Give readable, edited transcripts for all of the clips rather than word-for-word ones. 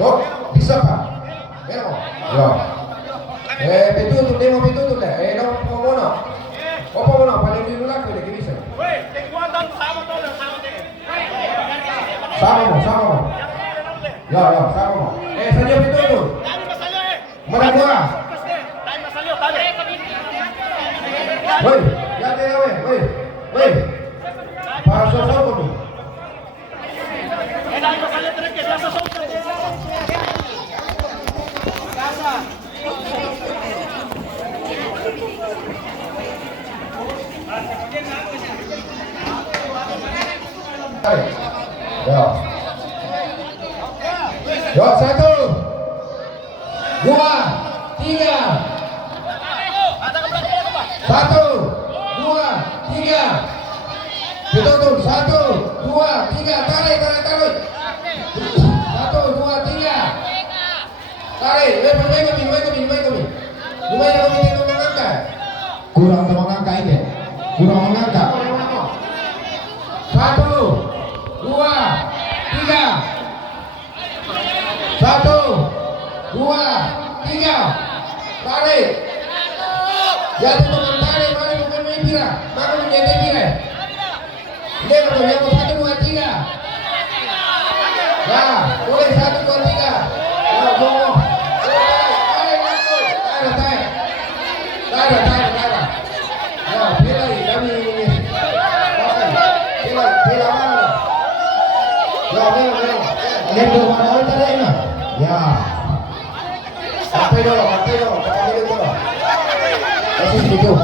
Oh, bisa Pak. Memo. Ya. Pitutup, demo pitutup deh. No, mono. Opo mono, paling dulu lah ko deh bisa. Sama mo, sama mo. Ya, ya, sama mo. Saja pitutup. Mana gua? Woi, ya teh woi. Woi. Para sosok tu. Ya. Ya, 1 2 3. 1 2 3. Betul, 1 2 3. Tarik. 1 2 3. Tarik, baik kami. Mengangkat. Kurang mengangkat ini. Kurang mengangkat. 1 2 3. 1 2 3. Tarik. Jadi teman tarik, mari bukan main pira. Maka menjadi pira. Dia betul, yang 1 2 3. Ya, boleh 1 2 3. Ya, ngomong. Tarik. Ya, pilih kami ini. Pilih mana? Ya, pilih. Yang dua orang tarik na. Ya. Sampai dulu. Kami dulu. Kasih sedikit.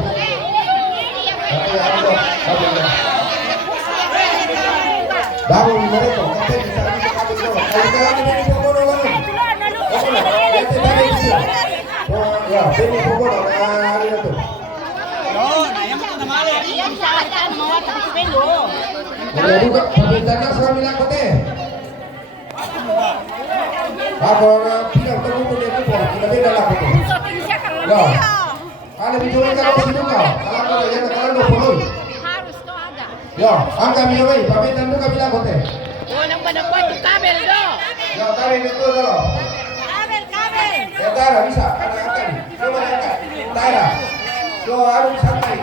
Bangun mereka. Sampai di sana kita kami dulu. Kalau kami ini pokok bangun. Ya, ini pokok hari itu. Jadi pemerintahan kami lakukan. Kalau tidak terlalu dia kita tidak lakukan. Ya, ada bicara kalau sini kau, kalau yang kalau 20. Harus kau ada. Ya, angka minyak, pemerintahan itu kami lakukan. Oh, nang banyak kabel do. Ya, tarik itu dulu. Kabel. Ya, tarik bisa. Coba angkat. Tarik. So harus santai